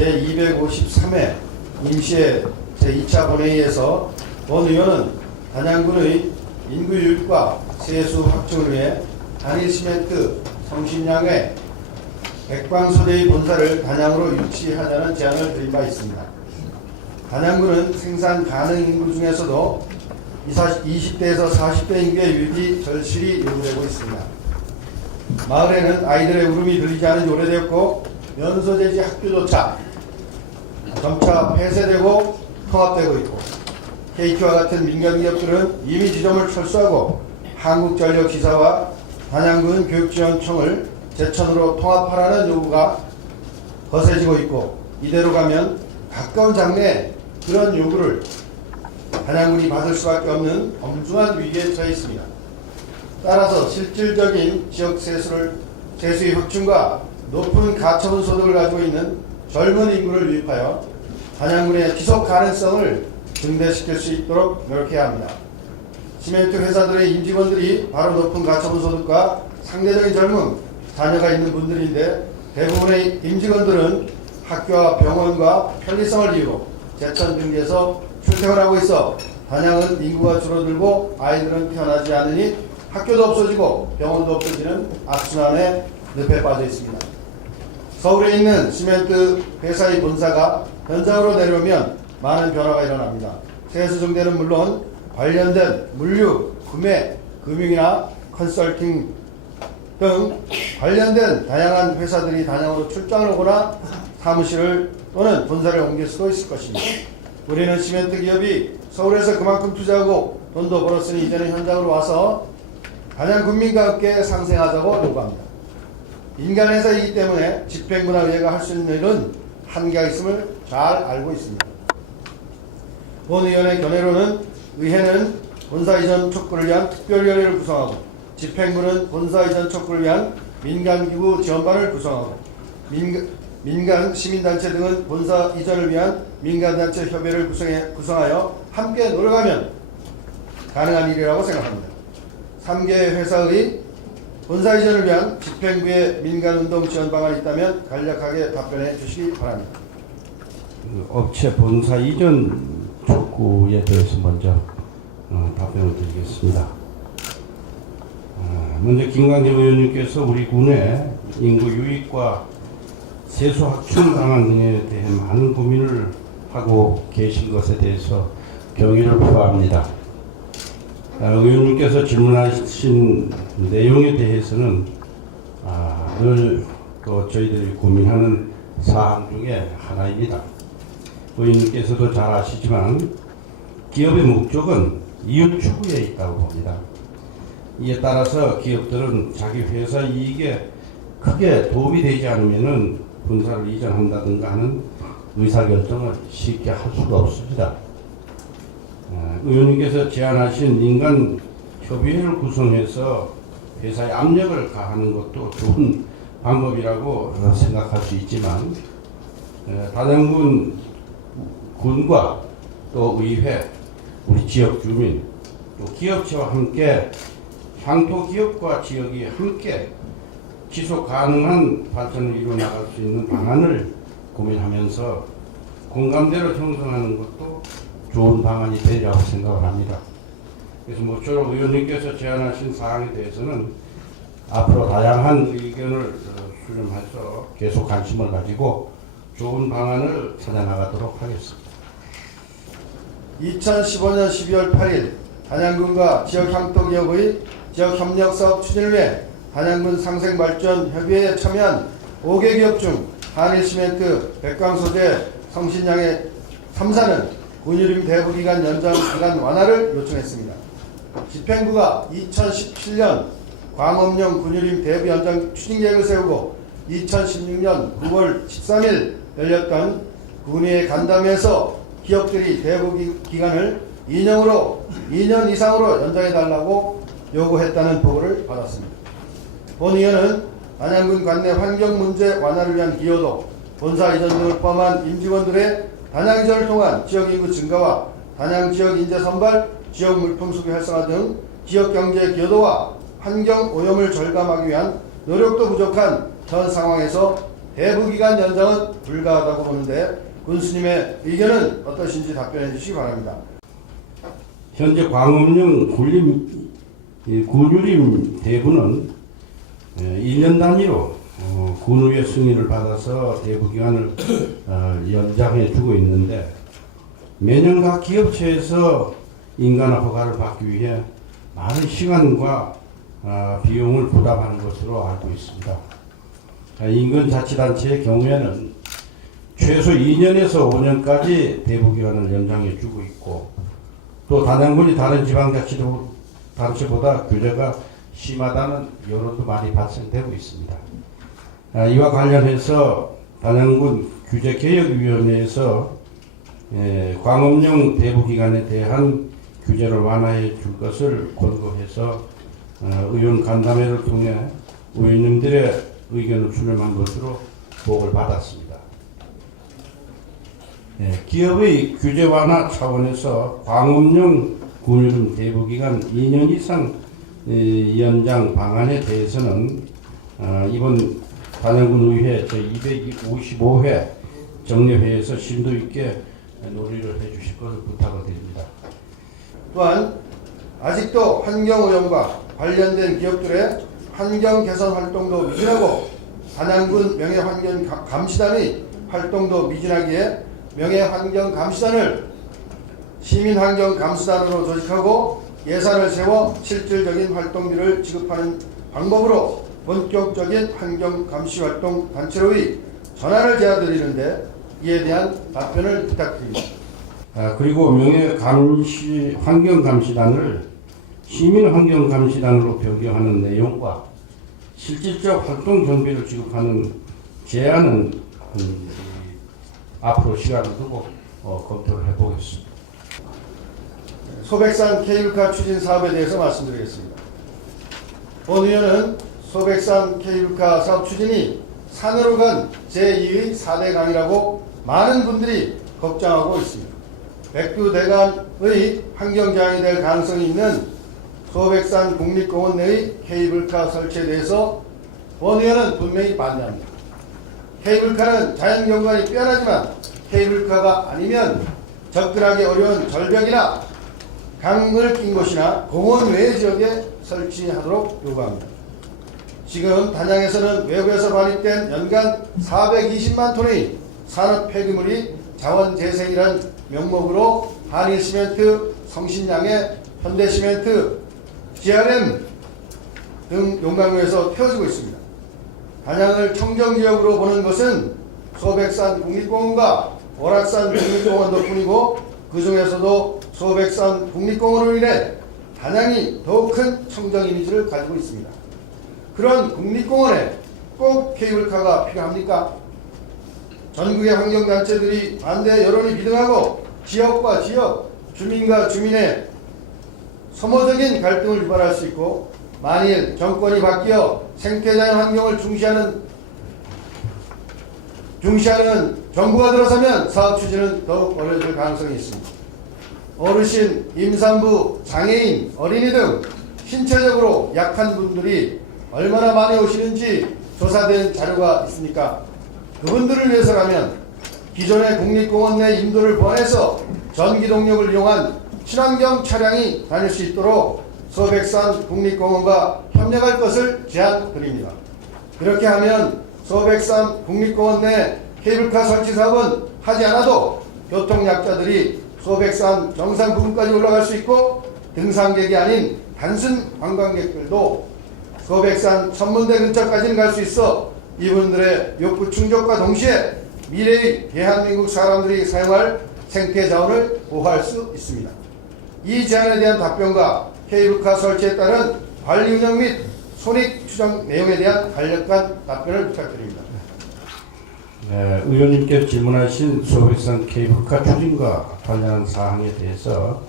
제253회 임시회 제2차 본회의에서 본 의원은 단양군의 인구 유입과 세수 확충을 위해 한일시멘트 성신양회 백광소재의 본사를 단양으로 유치하자는 제안을 드린 바 있습니다. 단양군은 생산 가능 인구 중에서도 20대에서 40대 인구의 유입이 절실히 요구되고 있습니다. 마을에는 아이들의 울음이 들리지 않은 지 오래되었고 면소재지 학교조차 점차 폐쇄되고 통합되고 있고 KT와 같은 민간 기업들은 이미 지점을 철수하고 한국전력지사와 단양군 교육지원청을 제천으로 통합하라는 요구가 거세지고 있고, 이대로 가면 가까운 장래에 그런 요구를 단양군이 받을 수밖에 없는 엄중한 위기에 처해 있습니다. 따라서 실질적인 지역 세수의 확충과 높은 가처분 소득을 가지고 있는 젊은 인구를 유입하여 단양군의 지속 가능성을 증대시킬 수 있도록 노력해야 합니다. 시멘트 회사들의 임직원들이 바로 높은 가처분 소득과 상대적인 젊음, 자녀가 있는 분들인데, 대부분의 임직원들은 학교와 병원과 편리성을 이유로 제천 등지에서 출퇴근하고 있어 단양은 인구가 줄어들고 아이들은 태어나지 않으니 학교도 없어지고 병원도 없어지는 악순환의 늪에 빠져 있습니다. 서울에 있는 시멘트 회사의 본사가 현장으로 내려오면 많은 변화가 일어납니다. 세수 증대는 물론 관련된 물류, 구매, 금융이나 컨설팅 등 관련된 다양한 회사들이 단양으로 출장을 오거나 사무실을 또는 본사를 옮길 수도 있을 것입니다. 우리는 시멘트 기업이 서울에서 그만큼 투자하고 돈도 벌었으니 이제는 현장으로 와서 단양 군민과 함께 상생하자고 요구합니다. 인간 회사이기 때문에 집행부나 의회가 할 수 있는 일은 한계가 있음을 잘 알고 있습니다. 본 의원의 견해로는 의회는 본사 이전 촉구를 위한 특별위원회를 구성하고, 집행부는 본사 이전 촉구를 위한 민간기구 지원반을 구성하고, 민간 시민단체 등은 본사 이전을 위한 민간단체 협의회를 구성하여 함께 노력하면 가능한 일이라고 생각합니다. 3개 회사의 본사 이전을 위한 집행부의 민간운동 지원 방안이 있다면 간략하게 답변해 주시기 바랍니다. 업체 본사 이전 촉구에 대해서 먼저 답변을 드리겠습니다. 먼저 김광진 의원님께서 우리 군의 인구 유입과 세수 확충 방안 등에 대해 많은 고민을 하고 계신 것에 대해서 경의를 표합니다. 의원님께서 질문하신 내용에 대해서는 늘 저희들이 고민하는 사항 중에 하나입니다. 의원님께서도 잘 아시지만 기업의 목적은 이웃 추구에 있다고 봅니다. 이에 따라서 기업들은 자기 회사 이익에 크게 도움이 되지 않으면 본사를 이전한다든가 하는 의사결정을 쉽게 할 수가 없습니다. 의원님께서 제안하신 민간 협의회를 구성해서 회사에 압력을 가하는 것도 좋은 방법이라고 생각할 수 있지만, 단양군 군과 또 의회, 우리 지역 주민, 또 기업체와 함께 향토 기업과 지역이 함께 지속 가능한 발전을 이루어 나갈 수 있는 방안을 고민하면서 공감대를 형성하는 것도 좋은 방안이 되리라고 생각을 합니다. 그래서 모쪼록 의원님께서 제안하신 사항에 대해서는 앞으로 다양한 의견을 수렴해서 계속 관심을 가지고 좋은 방안을 찾아나가도록 하겠습니다. 2015년 12월 8일 단양군과 지역향토기업의 지역협력사업 추진을 위해 단양군 상생발전협의회에 참여한 5개 기업 중 한일시멘트, 백광소재, 성신양의 3사는 군유림 대부기간 연장 기간 완화를 요청했습니다. 집행부가 2017년 광업용 군유림 대부 연장 추진계획을 세우고 2016년 9월 13일 열렸던 군의회 간담회에서 기업들이 대부 기간을 2년 이상으로 연장해달라고 요구했다는 보고를 받았습니다. 본 의원은 단양군 관내 환경 문제 완화를 위한 기여도, 본사 이전 등을 포함한 임직원들의 단양 이전을 통한 지역 인구 증가와 단양 지역 인재 선발, 지역 물품 소비 활성화 등 지역 경제 기여도와 환경 오염을 절감하기 위한 노력도 부족한 현 상황에서 대부기간 연장은 불가하다고 보는데 군수님의 의견은 어떠신지 답변해 주시기 바랍니다. 현재 광업령 군유림 대부는 1년 단위로 군의회 승인을 받아서 대부기간을 연장해 주고 있는데 매년 각 기업체에서 인간화 허가를 받기 위해 많은 시간과 비용을 부담하는 것으로 알고 있습니다. 인근자치단체의 경우에는 최소 2년에서 5년까지 대부기간을 연장해 주고 있고 또 단양군이 다른 지방자치단체보다 규제가 심하다는 여론도 많이 발생되고 있습니다. 이와 관련해서 단양군 규제개혁위원회에서 광업용 대부기간에 대한 규제를 완화해 줄 것을 권고해서 의원 간담회를 통해 의원님들의 의견을 수렴한 것으로 보고를 받았습니다. 기업의 규제 완화 차원에서 광업용 군유림 대부기간 2년 이상 연장 방안에 대해서는 이번 단양군 의회 제255회 정례회에서 심도 있게 논의를 해주실 것을 부탁을 드립니다. 또한 아직도 환경오염과 관련된 기업들의 환경 개선 활동도 미진하고 단양군 명예환경감시단의 활동도 미진하기에 명예환경감시단을 시민환경감시단으로 조직하고 예산을 세워 실질적인 활동비를 지급하는 방법으로 본격적인 환경감시 활동 단체로의 전환을 제안드리는데 이에 대한 답변을 부탁드립니다. 그리고 환경감시단을 시민환경감시단으로 변경하는 내용과 실질적 활동 경비를 지급하는 제안은 앞으로 시간을 두고 검토를 해보겠습니다. 소백산 케이블카 추진 사업에 대해서 말씀드리겠습니다. 본 의원은 소백산 케이블카 사업 추진이 산으로 간 제2의 4대 강이라고 많은 분들이 걱정하고 있습니다. 백두대간의 환경장이 될 가능성이 있는 소백산 국립공원 내의 케이블카 설치에 대해서 본 의원은 분명히 반대합니다. 케이블카는 자연경관이 뛰어나지만 케이블카가 아니면 접근하기 어려운 절벽이나 강을 낀 곳이나 공원 외 지역에 설치하도록 요구합니다. 지금 단양에서는 외부에서 발입된 연간 420만 톤의 산업 폐기물이 자원재생이란 명목으로 한일시멘트, 성신양해, 현대시멘트, GRM 등 용광로에서 태워지고 있습니다. 단양을 청정지역으로 보는 것은 소백산 국립공원과 월악산 국립공원 덕분이고 그 중에서도 소백산 국립공원으로 인해 단양이 더욱 큰 청정 이미지를 가지고 있습니다. 그런 국립공원에 꼭 케이블카가 필요합니까? 전국의 환경단체들이 반대 여론이 비등하고 지역과 지역, 주민과 주민의 소모적인 갈등을 유발할 수 있고 만일 정권이 바뀌어 생태자연 환경을 중시하는 정부가 들어서면 사업 추진은 더욱 어려질 가능성이 있습니다. 어르신, 임산부, 장애인, 어린이 등 신체적으로 약한 분들이 얼마나 많이 오시는지 조사된 자료가 있습니까? 그분들을 위해서라면 기존의 국립공원 내 인도를 보완해서 전기동력을 이용한 친환경 차량이 다닐 수 있도록 소백산 국립공원과 협력할 것을 제안드립니다. 그렇게 하면 소백산 국립공원 내 케이블카 설치 사업은 하지 않아도 교통약자들이 소백산 정상 부근까지 올라갈 수 있고 등산객이 아닌 단순 관광객들도 소백산 천문대 근처까지는 갈 수 있어 이분들의 욕구 충족과 동시에 미래의 대한민국 사람들이 사용할 생태 자원을 보호할 수 있습니다. 이 제안에 대한 답변과 케이블카 설치에 따른 관리 운영 및 손익 추정 내용에 대한 간략한 답변을 부탁드립니다. 네, 의원님께서 질문하신 소백산 케이블카 추진과 관련한 사항에 대해서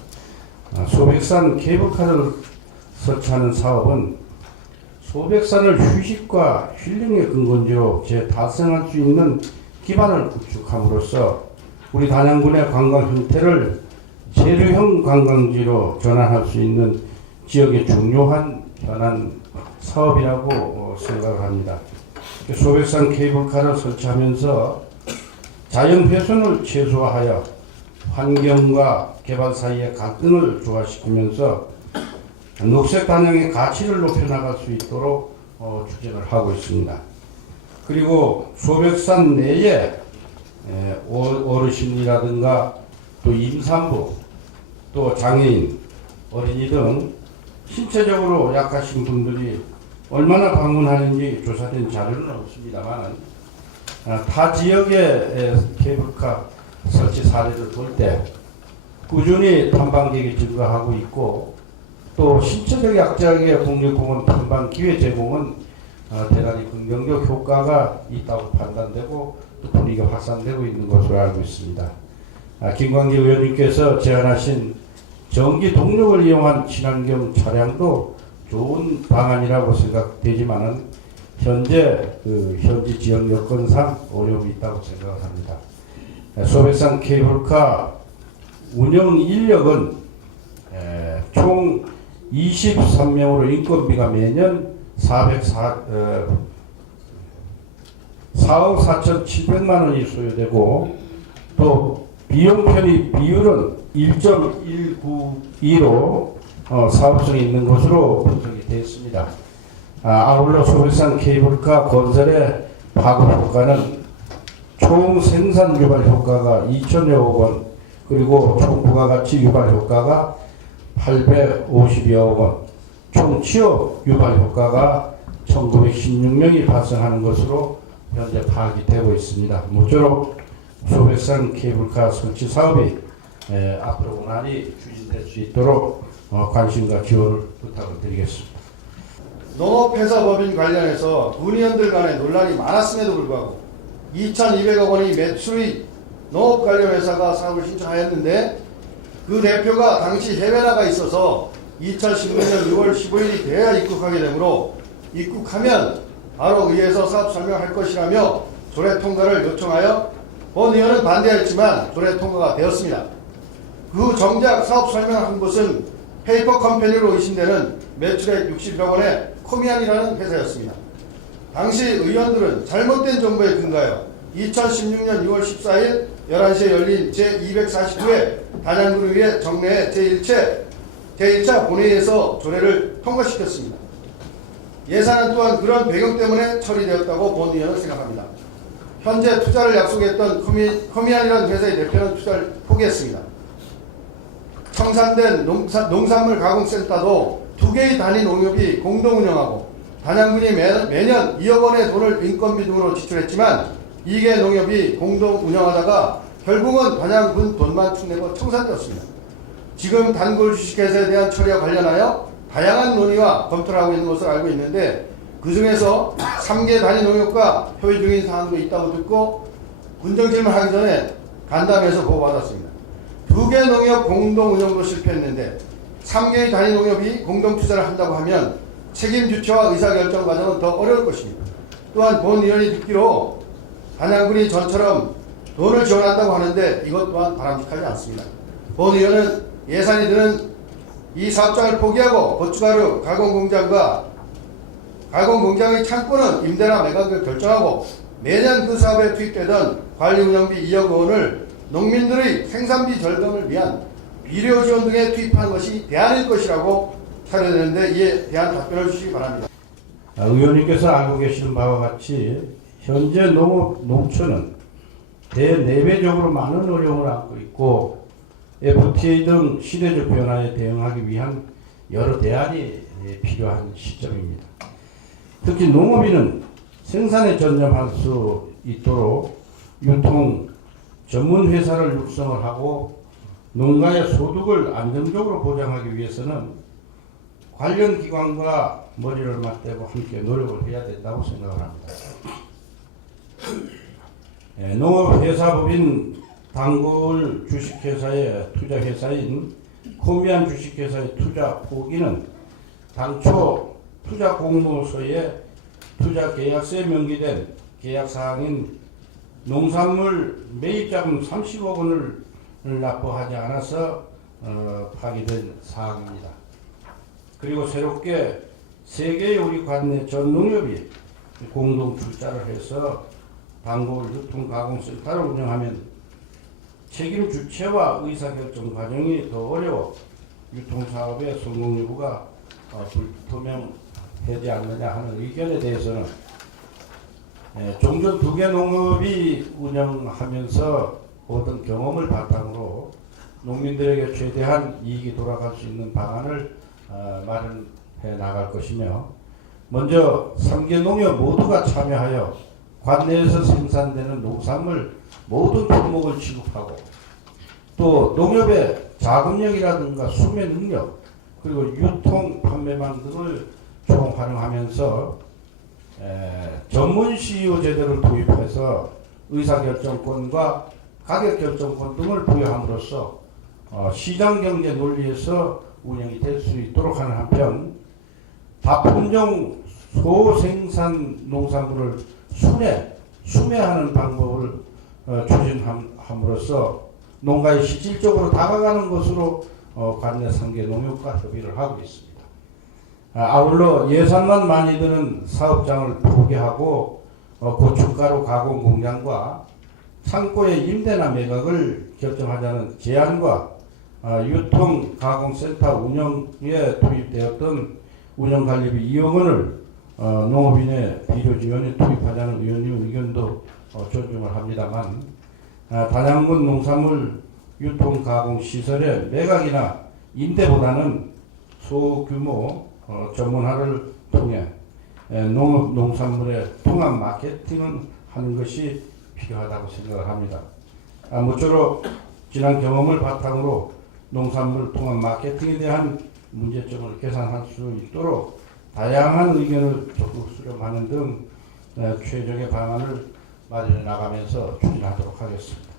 소백산 케이블카를 설치하는 사업은 소백산을 휴식과 힐링의 근본지로 재달성할 수 있는 기반을 구축함으로써 우리 단양군의 관광 형태를 재료형 관광지로 전환할 수 있는 지역의 중요한 현안 사업이라고 생각을 합니다. 소백산 케이블카를 설치하면서 자연 훼손을 최소화하여 환경과 개발 사이의 갈등을 조화시키면서 녹색 단양의 가치를 높여나갈 수 있도록 추진을 하고 있습니다. 그리고 소백산 내에 어르신이라든가 또 임산부, 또 장애인, 어린이 등 신체적으로 약하신 분들이 얼마나 방문하는지 조사된 자료는 없습니다만 타 지역의 케이블카 설치 사례를 볼 때 꾸준히 탐방객이 증가하고 있고 또 신체적 약자에게 국립공원 탐방 기회 제공은 대단히 긍정적 효과가 있다고 판단되고 또 분위기가 확산되고 있는 것으로 알고 있습니다. 김광재 의원님께서 제안하신 전기 동력을 이용한 친환경 차량도 좋은 방안이라고 생각되지만은 현재 현지 지역 여건상 어려움이 있다고 생각을 합니다. 소백산 케이블카 운영 인력은 총 23명으로 인건비가 매년 4억 4,700만 원이 소요되고 또 비용 편입 비율은 1.192로 사업성이 있는 것으로 분석이 되었습니다. 아울러 소백산 케이블카 건설의 파급 효과는 총 생산 유발 효과가 2천여억 원, 그리고 총 부가가치 유발 효과가 850여억 원, 총 취업 유발 효과가 1916명이 발생하는 것으로 현재 파악이 되고 있습니다. 모쪼록 소백산 케이블카 설치 사업이 앞으로 원활히 추진될 수 있도록 관심과 지원을 부탁을 드리겠습니다. 농업회사법인 관련해서 문의원들 간의 논란이 많았음에도 불구하고 2,200억 원이 매출의 농업 관련 회사가 사업을 신청하였는데 그 대표가 당시 해외 나가 있어서 2016년 6월 15일이 돼야 입국하게 되므로 입국하면 바로 의회에서 사업 설명할 것이라며 조례 통과를 요청하여 본 의원은 반대했지만 조례 통과가 되었습니다. 그 정작 사업 설명한 곳은 페이퍼 컴퍼니로 의심되는 매출액 60억 원의 코미안이라는 회사였습니다. 당시 의원들은 잘못된 정보에 근거하여 2016년 6월 14일 11시에 열린 제249회 단양구의회 정례 제1차 본회의에서 조례를 통과시켰습니다. 예산은 또한 그런 배경 때문에 처리되었다고 본 의원은 생각합니다. 현재 투자를 약속했던 코미안이라는 회사의 대표는 투자를 포기했습니다. 청산된 농산물 가공센터도 2개의 단위 농협이 공동 운영하고 단양군이 매년 2억 원의 돈을 인건비 등으로 지출했지만 2개 농협이 공동 운영하다가 결국은 단양군 돈만 축내고 청산되었습니다. 지금 단골 주식회사에 대한 처리와 관련하여 다양한 논의와 검토를 하고 있는 것으로 알고 있는데 그 중에서 3개 단위 농협과 협의 중인 사항도 있다고 듣고 군정 질문하기 전에 간담회에서 보고받았습니다. 2개 농협 공동 운영도 실패했는데 3개의 단위 농협이 공동 투자를 한다고 하면 책임 주체와 의사결정 과정은 더 어려울 것입니다. 또한 본 의원이 듣기로 단양군이 전처럼 돈을 지원한다고 하는데 이것 또한 바람직하지 않습니다. 본 의원은 예산이 드는 이 사업장을 포기하고 고춧가루 가공공장의 창고는 임대나 매각을 결정하고 매년 그 사업에 투입되던 관리 운영비 2억 원을 농민들의 생산비 절감을 위한 비료 지원 등에 투입하는 것이 대안일 것이라고 사료되는데 이에 대한 답변을 주시기 바랍니다. 의원님께서 알고 계시는 바와 같이 현재 농촌은 대내외적으로 많은 어려움을 안고 있고 FTA 등 시대적 변화에 대응하기 위한 여러 대안이 필요한 시점입니다. 특히 농업인은 생산에 전념할 수 있도록 유통 전문 회사를 육성을 하고 농가의 소득을 안정적으로 보장하기 위해서는 관련 기관과 머리를 맞대고 함께 노력을 해야 된다고 생각을 합니다. 농업회사법인 단골 주식회사의 투자회사인 코미안 주식회사의 투자 포기는 당초 투자 공모서에 투자 계약서에 명기된 계약사항인 농산물 매입자금 30억 원을 납부하지 않아서 파기된 사항입니다. 그리고 새롭게 3개의 우리 관내 전 농협이 공동 출자를 해서 방법을 유통가공센터를 운영하면 책임 주체와 의사결정 과정이 더 어려워 유통사업의 성공 여부가 불투명하지 않느냐 하는 의견에 대해서는 종전 2개 농업이 운영하면서 얻은 경험을 바탕으로 농민들에게 최대한 이익이 돌아갈 수 있는 방안을 마련해 나갈 것이며, 먼저 3개 농협 모두가 참여하여 관내에서 생산되는 농산물 모든 품목을 취급하고, 또 농협의 자금력이라든가 수매 능력, 그리고 유통 판매망 등을 총활용하면서 전문 CEO 제도를 도입해서 의사결정권과 가격결정권 등을 부여함으로써 시장경제 논리에서 운영이 될 수 있도록 하는 한편, 다품종 소생산 농산물을 수매하는 방법을 추진함으로써 농가에 실질적으로 다가가는 것으로 관내 3개 농협과 협의를 하고 있습니다. 아울러 예산만 많이 드는 사업장을 포기하고 고춧가루 가공 공장과 창고의 임대나 매각을 결정하자는 제안과 유통가공센터 운영에 투입되었던 운영관리비 2억 원을 농업인의 비료지원에 투입하자는 의원님 의견도 존중을 합니다만, 단양군 농산물 유통가공시설의 매각이나 임대보다는 소규모 전문화를 통해 농업 농산물의 통합 마케팅을 하는 것이 필요하다고 생각을 합니다. 모쪼록 지난 경험을 바탕으로 농산물 통합 마케팅에 대한 문제점을 개선할 수 있도록 다양한 의견을 적극 수렴하는 등 최적의 방안을 마련해 나가면서 추진하도록 하겠습니다.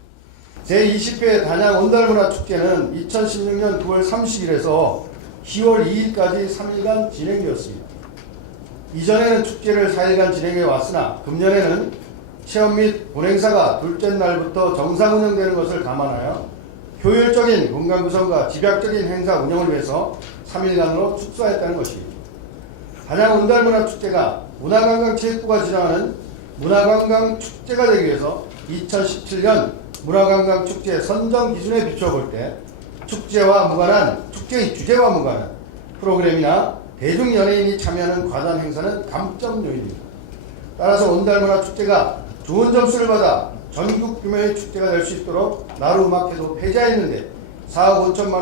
제20회 단양 온달문화축제는 2016년 9월 30일에서 10월 2일까지 3일간 진행되었습니다. 이전에는 축제를 4일간 진행해 왔으나 금년에는 체험 및 본행사가 둘째 날부터 정상 운영되는 것을 감안하여 효율적인 공간 구성과 집약적인 행사 운영을 위해서 3일간으로 축소했다는 것입니다. 단양 온달문화축제가 문화관광체육부가 지정하는 문화관광축제가 되기 위해서 2017년 문화관광축제 선정 기준에 비춰볼 때 축제와 무관한, 축제의 주제와 무관한 프로그램이나 대중연예인이 참여하는 과단 행사는 감점 요인입니다. 따라서 온달문화축제가 좋은 점수를 받아 전국 규모의 축제가 될 수 있도록 나루음악회도 폐지했는데 4억 5천만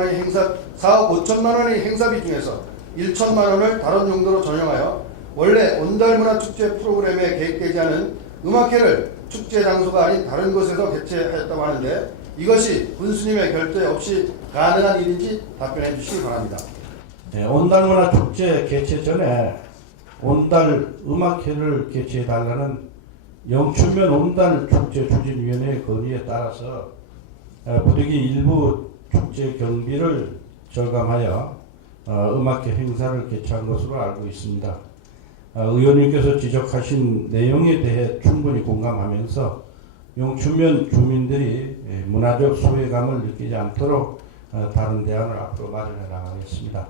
원의 행사비 중에서 1천만 원을 다른 용도로 전용하여 원래 온달문화축제 프로그램에 계획되지 않은 음악회를 축제 장소가 아닌 다른 곳에서 개최하였다고 하는데, 이것이 군수님의 결재 없이 가능한 일인지 답변해 주시기 바랍니다. 온달문화축제 개최 전에 온달 음악회를 개최해달라는 영춘면 온달축제 추진위원회의 건의에 따라서 부득이 일부 축제 경비를 절감하여 음악회 행사를 개최한 것으로 알고 있습니다. 의원님께서 지적하신 내용에 대해 충분히 공감하면서 영춘면 주민들이 문화적 소외감을 느끼지 않도록 다른 대안을 앞으로 마련해 나가겠습니다.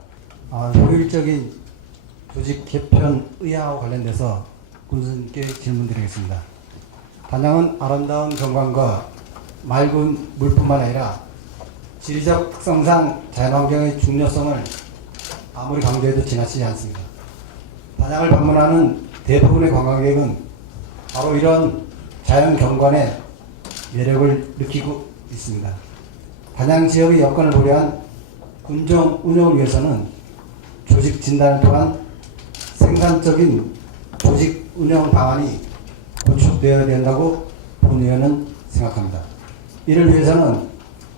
효율적인 조직 개편 의향과 관련돼서 군수님께 질문드리겠습니다. 단양은 아름다운 경관과 맑은 물뿐만 아니라 지리적 특성상 자연환경의 중요성을 아무리 강조해도 지나치지 않습니다. 단양을 방문하는 대부분의 관광객은 바로 이런 자연 경관의 매력을 느끼고 있습니다. 단양 지역의 여건을 고려한 군정 운영을 위해서는 조직 진단을 통한 생산적인 조직 운영 방안이 구축되어야 된다고 본 의원은 생각합니다. 이를 위해서는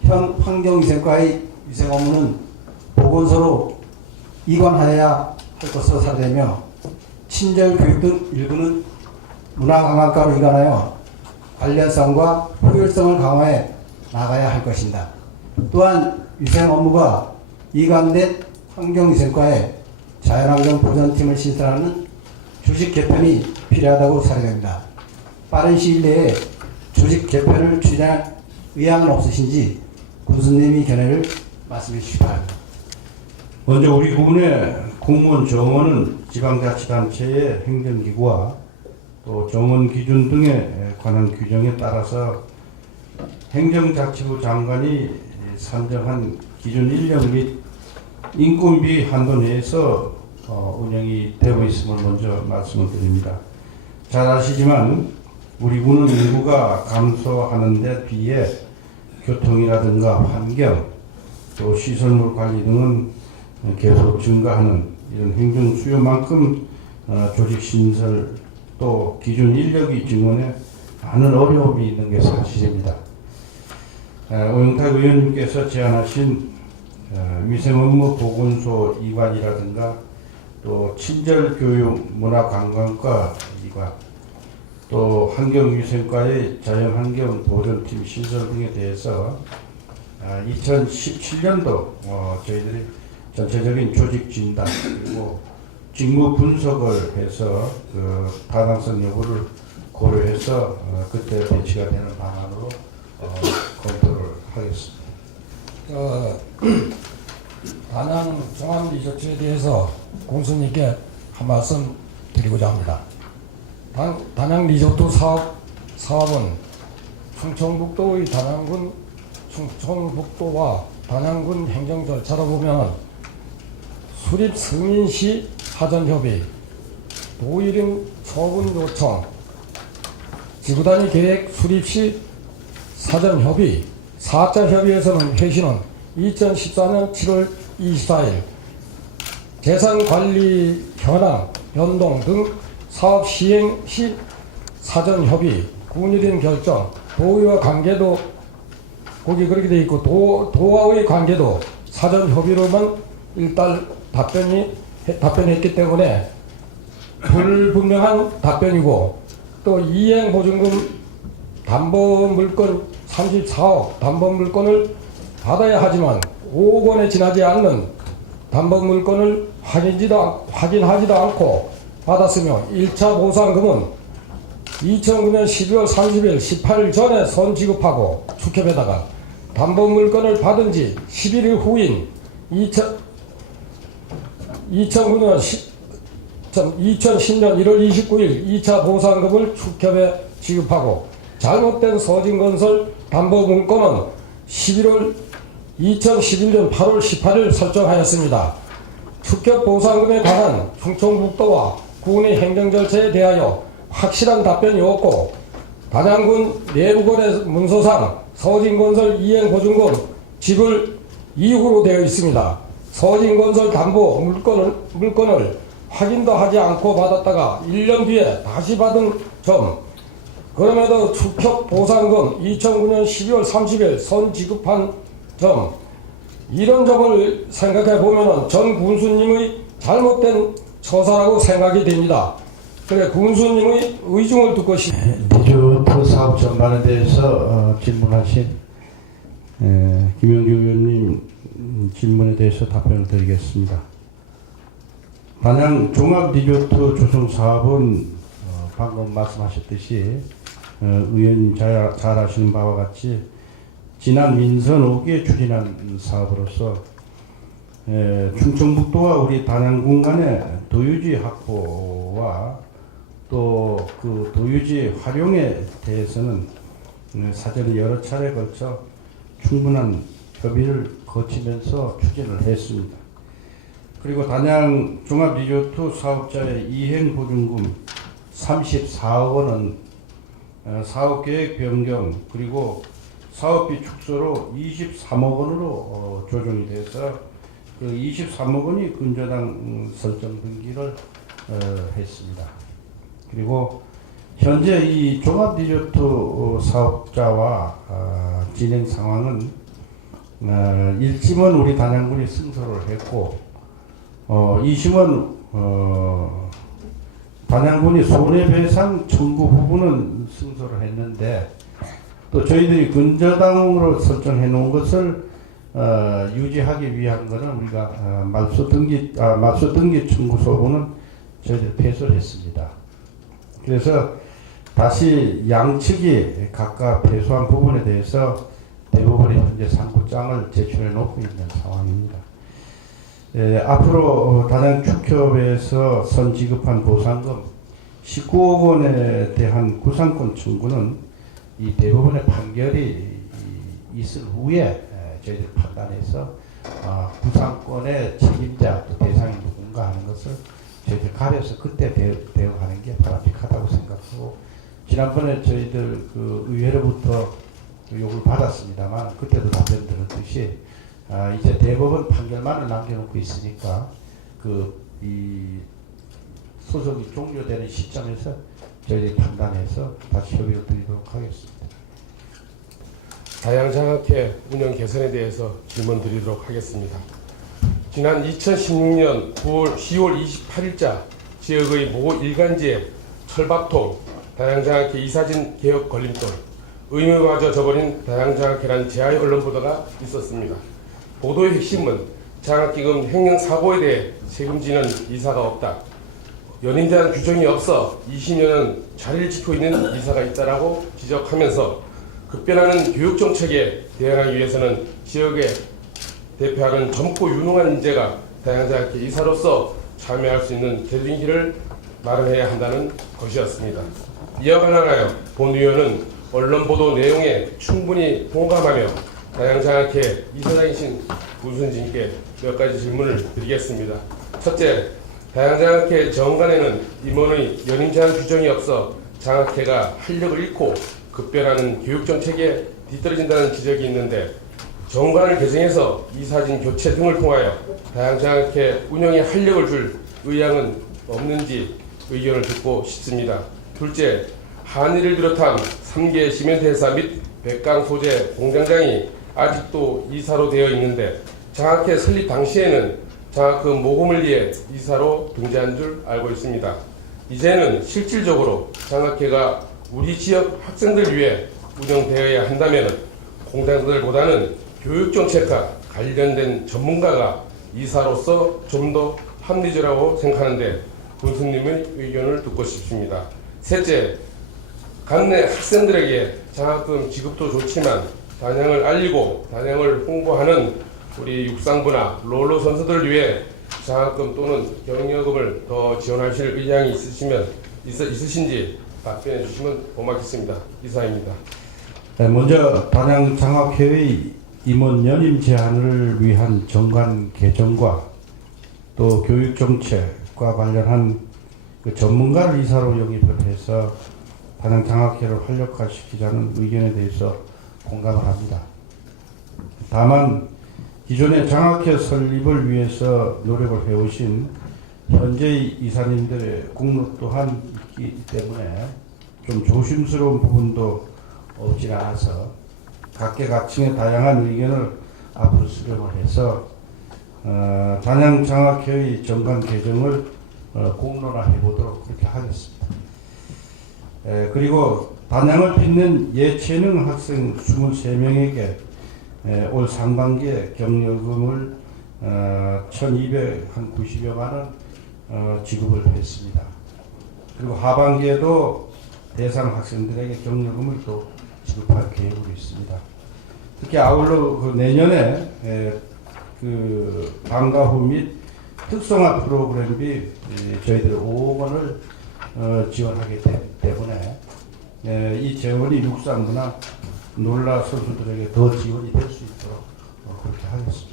현 환경위생과의 위생 업무는 보건소로 이관하여야 할 것으로 사되며, 친절 교육 등 일부는 문화관광과로 이관하여 관련성과 효율성을 강화해 나가야 할 것입니다. 또한 위생 업무가 이관된 환경위생과에 자연환경 보전팀을 신설하는 조직 개편이 필요하다고 사료됩니다. 빠른 시일 내에 조직 개편을 추진할 의향은 없으신지 군수님이 견해를 말씀해 주시기 바랍니다. 먼저 우리 군의 공무원 정원은 지방자치단체의 행정기구와 또 정원 기준 등에 관한 규정에 따라서 행정자치부 장관이 산정한 기준 인력 및 인건비 한도 내에서 운영이 되고 있음을 먼저 말씀을 드립니다. 잘 아시지만 우리 군은 인구가 감소하는 데 비해 교통이라든가 환경 또 시설물 관리 등은 계속 증가하는 이런 행정 수요만큼 조직 신설 또 기준 인력이 증원에 많은 어려움이 있는 게 사실입니다. 오영탁 의원님께서 제안하신 위생업무 보건소 이관이라든가 또 친절교육 문화관광과 이관 또 환경위생과의 자연환경 보존팀 신설 등에 대해서 2017년도 저희들이 전체적인 조직 진단 그리고 직무 분석을 해서 그 타당성 여부를 고려해서 그때 배치가 되는 방안으로 검토를 하겠습니다. 단양 종합리조트에 대해서 공수님께 한 말씀 드리고자 합니다. 단양 리조트 사업은 충청북도의 충청북도와 단양군 행정 절차로 보면 수립 승인 시 사전협의, 도의령 처분 요청, 지구단위 계획 수립 시 사전협의, 4차 협의에서는 회신은 2014년 7월 24일 재산관리 현황, 변동 등 사업 시행 시 사전협의, 군의령 결정, 도의와 관계도 거기 그렇게 돼 있고 도와의 관계도 사전협의로만 일단 답변했기 때문에 불분명한 답변이고 또 이행보증금 담보물건 34억 담보물건을 받아야 하지만 5억 원에 지나지 않는 담보물건을 확인하지도 않고 받았으며 1차 보상금은 2009년 12월 30일 18일 전에 선 지급하고 축협에다가 담보물건을 받은 지 11일 후인 2010년 1월 29일 2차 보상금을 축협에 지급하고 잘못된 서진건설 담보물건은 2011년 8월 18일 설정하였습니다. 축협 보상금에 관한 충청북도와 군의 행정절차에 대하여 확실한 답변이 없고 단양군 내부거래 문서상 서진건설 이행보증금 지불 이후로 되어 있습니다. 서진건설 담보 물건을 확인도 하지 않고 받았다가 1년 뒤에 다시 받은 점, 그럼에도 축협 보상금 2009년 12월 30일 선 지급한 점, 이런 점을 생각해 보면 전 군수님의 잘못된 처사라고 생각이 됩니다. 그래 군수님의 의중을 듣고 싶습니다. 리조트 사업 전반에 대해서 질문하신 김영주 의원님 질문에 대해서 답변을 드리겠습니다. 단양 종합리조트 조성 사업은 방금 말씀하셨듯이 의원님 잘 아시는 바와 같이 지난 민선 5기에 추진한 사업으로서 충청북도와 우리 단양군 간의 도유지 확보와 또 그 도유지 활용에 대해서는 사전에 여러 차례 걸쳐 충분한 협의를 거치면서 추진을 했습니다. 그리고 단양 종합리조트 사업자의 이행보증금 34억 원은 사업계획 변경 그리고 사업비 축소로 23억 원으로 조정이 돼서 그 23억 원이 근저당 설정 등기를 했습니다. 그리고 현재 이 종합리조트 사업자와 진행 상황은 1심은 우리 단양군이 승소를 했고 2심은 단양군이 손해배상 청구 부분은 승소를 했는데 또 저희들이 근저당으로 설정해 놓은 것을 유지하기 위한 것은 우리가 말소 등기 청구서부는 저희들이 패소를 했습니다. 그래서 다시 양측이 각각 패소한 부분에 대해서 대법원에 현재 상고장을 제출해 놓고 있는 상황입니다. 앞으로 단양 축협에서 선 지급한 보상금 19억 원에 대한 구상권 청구는 이 대법원의 판결이 있을 후에 저희들이 판단해서 구상권의 책임자 또 대상이 누군가 하는 것을 저희들 가려서 그때 대응하는 게 바람직하다고 생각하고, 지난번에 저희들 그 의회로부터 요구를 받았습니다만 그때도 답변 들었듯이 이제 대법원 판결만을 남겨놓고 있으니까 이 소송이 종료되는 시점에서 저희들이 판단해서 다시 협의를 드리도록 하겠습니다. 다양장학회 운영 개선에 대해서 질문 드리도록 하겠습니다. 지난 2016년 10월 28일자 지역의 모 일간지에 철밥통, 다양장학회 이사진 개혁 걸림돌, 의무마저 저버린 다양장학회란 제하의 언론 보도가 있었습니다. 보도의 핵심은 장학기금 횡령 사고에 대해 책임지는 이사가 없다, 연임제한 규정이 없어 20년은 자리를 지키고 있는 이사가 있다라고 지적하면서 급변하는 교육정책에 대응하기 위해서는 지역에 대표하는 젊고 유능한 인재가 다양장학회 이사로서 참여할 수 있는 대중기를 마련해야 한다는 것이었습니다. 이와 관련하여 본 의원은 언론 보도 내용에 충분히 공감하며 다양장학회 이사장이신 군수님께 몇 가지 질문을 드리겠습니다. 첫째, 다양장학회 정관에는 임원의 연임 제한 규정이 없어 장학회가 활력을 잃고 급변하는 교육정책에 뒤떨어진다는 지적이 있는데, 정관을 개정해서 이사진 교체 등을 통하여 다양장학회 운영에 활력을 줄 의향은 없는지 의견을 듣고 싶습니다. 둘째, 한일을 비롯한 3개 시멘트 회사 및 백강 소재 공장장이 아직도 이사로 되어 있는데, 장학회 설립 당시에는 장학금 모금을 위해 이사로 등재한 줄 알고 있습니다. 이제는 실질적으로 장학회가 우리 지역 학생들 위해 운영되어야 한다면 공장들보다는 교육정책과 관련된 전문가가 이사로서 좀 더 합리적이라고 생각하는데 군수님의 의견을 듣고 싶습니다. 셋째, 관내 학생들에게 장학금 지급도 좋지만 단양을 알리고 단양을 홍보하는 우리 육상부나 롤러 선수들을 위해 장학금 또는 격려금을 더 지원하실 의향이 있으신지 답변해 주시면 고맙겠습니다. 이사입니다. 먼저 단양장학회의 임원 연임 제한을 위한 정관 개정과 또 교육정책과 관련한 그 전문가를 이사로 영입을 해서 단양장학회를 활력화시키자는 의견에 대해서 공감을 합니다. 다만 기존의 장학회 설립을 위해서 노력을 해오신 현재의 이사님들의 공로 또한 있기 때문에 좀 조심스러운 부분도 없지 않아서 각계각층의 다양한 의견을 앞으로 수렴을 해서 단양장학회의 정관 개정을 공론화해 보도록 그렇게 하겠습니다. 그리고 단양을 빛낸 예체능 학생 23명에게 올 상반기에 격려금을 1,290여만 원 지급을 했습니다. 그리고 하반기에도 대상 학생들에게 격려금을 또 지급할 계획으로 있습니다. 특히 아울러 그 내년에 그 방과 후 및 특성화 프로그램비 저희들 5억 원을 지원하기 때문에 이 재원이 육상부나 놀라 선수들에게 더 지원이 될 수 있도록 그렇게 하겠습니다.